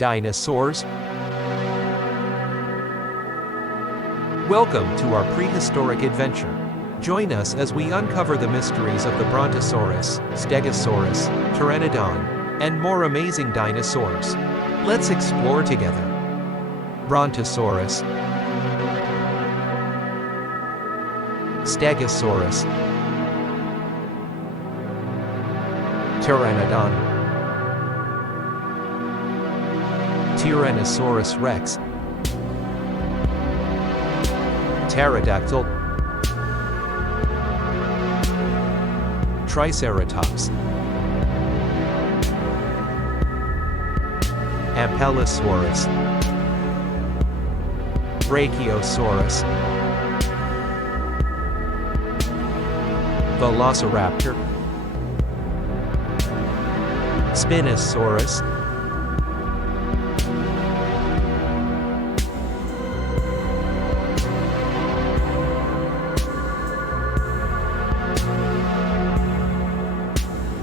Dinosaurs? Welcome to our prehistoric adventure. Join us as we uncover the mysteries of the Brontosaurus, Stegosaurus, Pteranodon, and more amazing dinosaurs. Let's explore together. Brontosaurus, Stegosaurus, Pteranodon, Tyrannosaurus rex, Pterodactyl, Triceratops, Ampelosaurus, Brachiosaurus, Velociraptor, Spinosaurus,